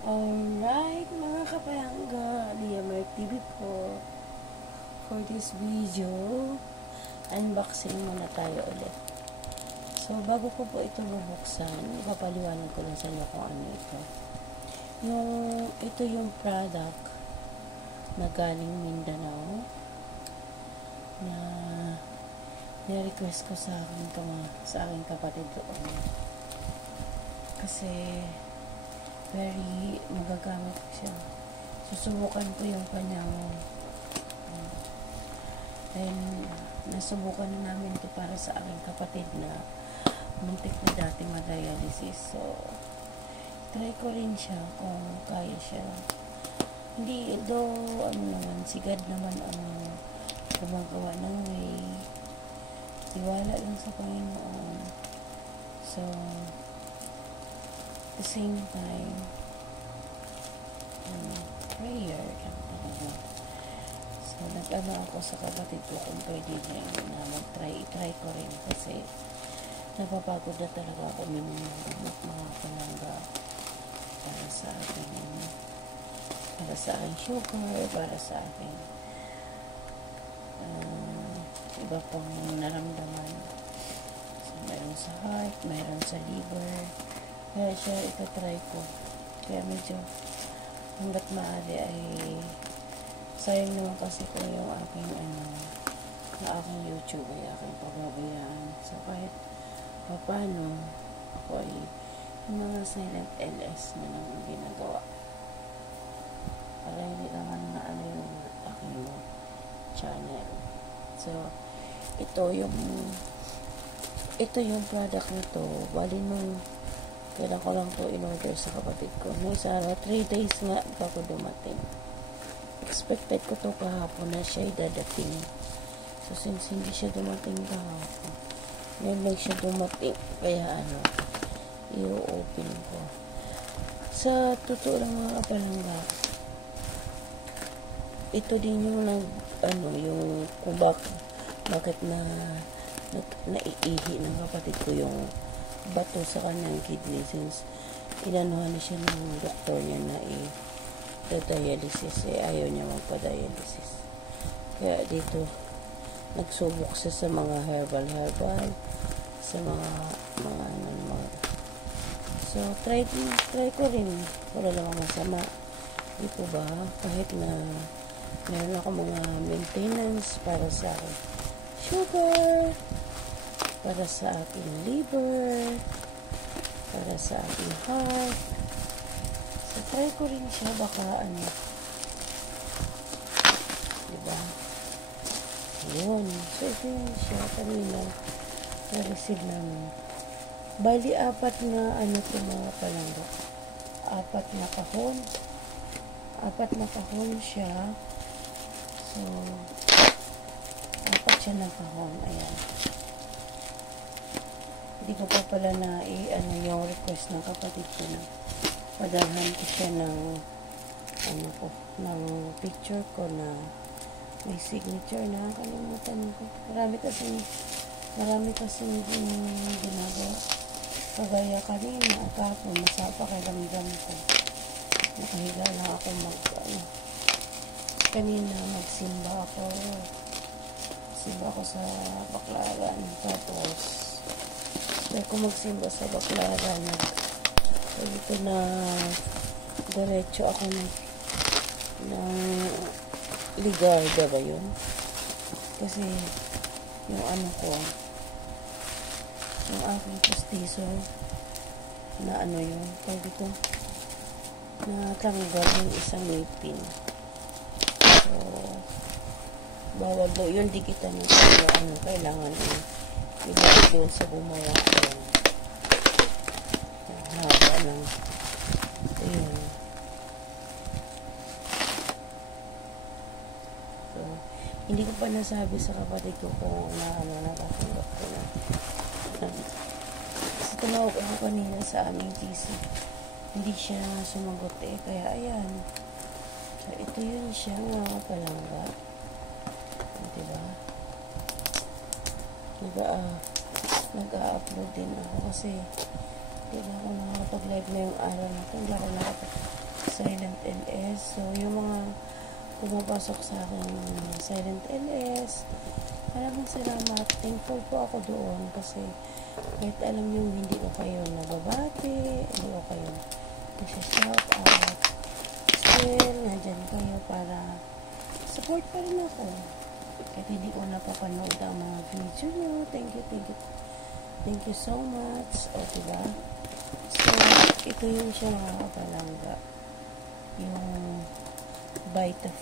Alright mga kapayangga, DMR TV po. For this video, unboxing muna tayo ulit. So bago ko po ito bubuksan, ipapaliwanag ko lang sa inyo kung ano ito. Ito yung product na galing Mindanao na ni-request ko sa aking kapatid doon. Kasi very magagamit siya. Susubukan ko yung kanyang then nasubukan na namin ito para sa aking kapatid na muntik na dati ma-dialysis. So try ko rin siya kung kaya siya. Hindi, though ano naman, sigad naman ang gumagawa ng way. Tiwala lang sa Panginoon. So at the same time, prayer lang talaga. So, nag-ano ako sa kapatid ko kung pwede niya na mag-try ko rin kasi napapagod na talaga ako minum ng gamot mga palangga para sa aking sugar, para sa aking iba pang naramdaman. So, mayroon sa heart, mayroon sa liver. Kaya siya itatry ko. Kaya medyo hanggat maaari ay sayang naman kasi ko yung aking na aking YouTube ay aking pababayaan. So kahit paano ako ay yung mga silent LS na lang ang ginagawa. Para hindi naman na ano yung aking channel. So ito yung product nito. Bali nung kailan ko lang to in-order sa kapatid ko. May sana 3 days nga bago dumating. Expected ko to kahapon na siya dadating. So since hindi siya dumating kahapon, ngayon lang siya dumating. Kaya i-open ko. Sa totoo lang mga kapalangga, ito din yung yung kung bakit naiihi ng kapatid ko yung bato sa kanyang kidney since inanuhan na siya ng doktor niya na i-dialysis. Ayaw niya magpa-dialysis. Kaya dito nagsubok siya sa mga herbal sa mga so try ko rin, wala namang masama dito ba, kahit na meron ako mga maintenance para sa sugar, para sa aking liver, para sa aking heart. So, try ko rin siya, baka diba? Ayun. So, ito yun siya. Kanina, na-receive namin. Bali, 4 na ito mga palangga. 4 na kahon. 4 na kahon siya. So, 4 siya na kahon. Ayan. Hindi ko pa pala na yung request ng kapatid ko na padalhan ko siya ng ng picture ko na may signature na kalimutan ko. Marami kasi ginagawa. Kagaya kanina at hapon, pakiramdam ko. Nakahiga lang ako kanina magsimba ako. Simba ako sa Baklaran. Tapos kung magsimba sa Baklaran, dito na diretso ako ng Ligarda ba yun? Kasi yung yung aking pustiso na yun, pag ito na tanggal yung isang ngipin. So bawal daw yun, dikitan ng kailangan ibalik doon sa gumawa ko. Haba ng ayun. So, hindi ko pa nasabi sa kapatid ko kung nakatanggap ko na. Kasi tumawag ako kanina sa aming GC. Hindi siya sumagot kaya ayan. So, ito yun siya mga palangga. Diba? Nag-a-upload din ako kasi hindi na ako nakakapag-live na yung araw na ito. Hindi ako Silent LS. So, yung mga pumapasok sa akin Silent LS, maraming salamat. Thankful po ako doon kasi kahit alam nyo hindi ko kayo nababati, hindi ko kayo nasa-shout out, still, nandyan kayo para support pa rin ako. Kahit hindi ko napapanood ang mga video nyo. Thank you so much. O, diba? So, ito yung siya mga kapalangga. Yung Vita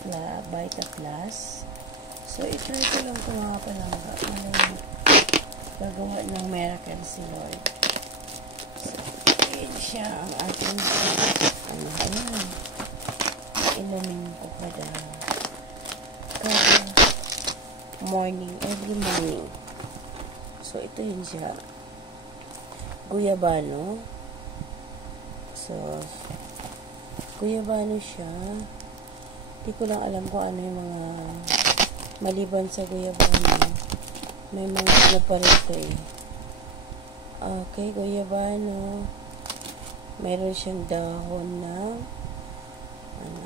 Plus. So, i-try ko lang ito mga kapalangga. Malay gagawa ng miracle si Lord. So, yun siya ang ating ayan. Inumin ko kada morning, every morning. So, ito yun siya. Guyabano. So, guyabano siya. Hindi ko lang alam kung ano yung mga maliban sa guyabano. May mga ano pa rin ito eh. Okay, guyabano. Meron siyang dahon ng ano,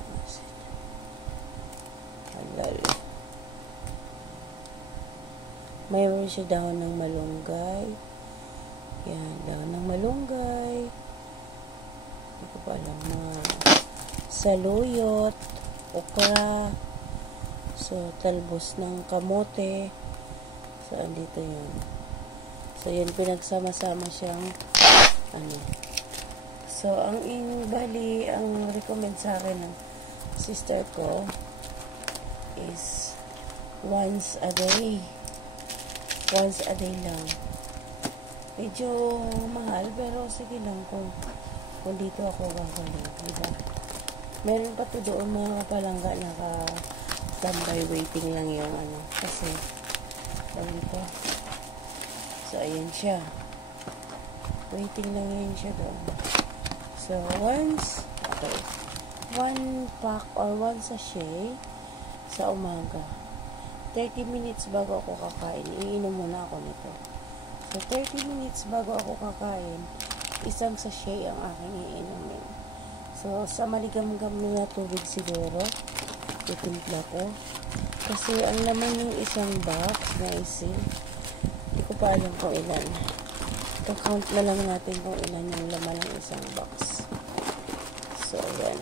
halal. Mayroon siya dahon ng malunggay. Yan, dahon ng malunggay. Hindi ko pa alam na saluyot, okra. So, talbos ng kamote. So, andito yun. So, yan, pinagsama-sama siyang ano. So, ang bali, ang recommend sa akin ng sister ko is once a day. Once a day lang. Medyo mahal, pero sige lang kung dito ako gagaling. Diba? Meron pa to doon mga kapalangga naka-standby waiting lang yung ano. Kasi, dito. So, ayan siya. Waiting lang yun siya doon. So, one pack or one sachet sa umaga. 30 minutes bago ako kakain, iinom muna ako nito. So, 30 minutes bago ako kakain, isang sachet ang aking iinumin. So, sa maligam-gam na tubig siguro, itimpla ko. Kasi, ang laman yung isang box na isin, hindi ko pa alam kung ilan. Count na lang natin kung ilan yung laman ng isang box. So, yan.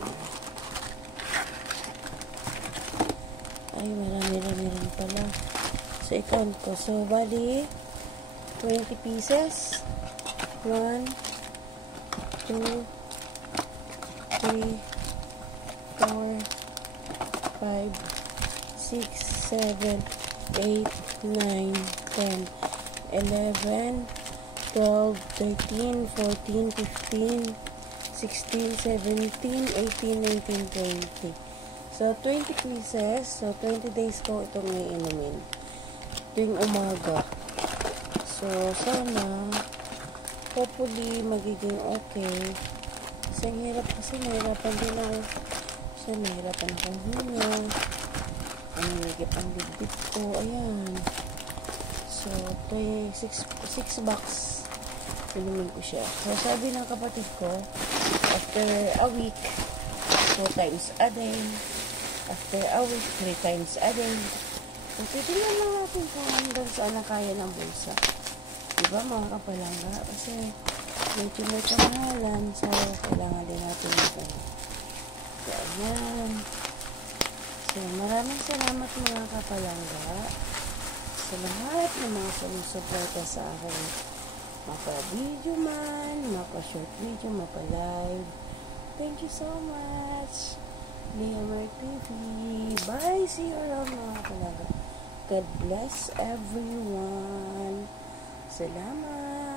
Ay, marami rin pala. So, i-count ko. So, bali, 20 pieces. 1, 2, 3, 4, 5, 6, 7, 8, 9, 10, 11, 12, 13, 14, 15, 16, 17, 18, 19, 20. So, 20 pieces. So, 20 days ko itong iinumin. Tuwing umaga. So, sana, hopefully, magiging okay. Kasi ang hirap kasi, nahirapan din ako. Kasi nahirapan akong hinga. Nangyigip ang dibdib ko. Ayan. So, 6 bucks. Inumin ko siya. So, sabi ng kapatid ko, after a week, 2 times a day. After a week, 3 times a day. So, titignan lang natin kung hanggang saan na kaya ng bulsa. Diba, mga kapalangga? Kasi, medyo may kamahalan. So, kailangan din natin ito. So, ayan. So, maraming salamat mga kapalangga sa lahat ng mga sumusuporta sa akin. Mapa-video man, mapa-short video, mapa-live. Thank you so much. Leomar TV. Bye. See you around mga kapalangga. God bless everyone. Salamat.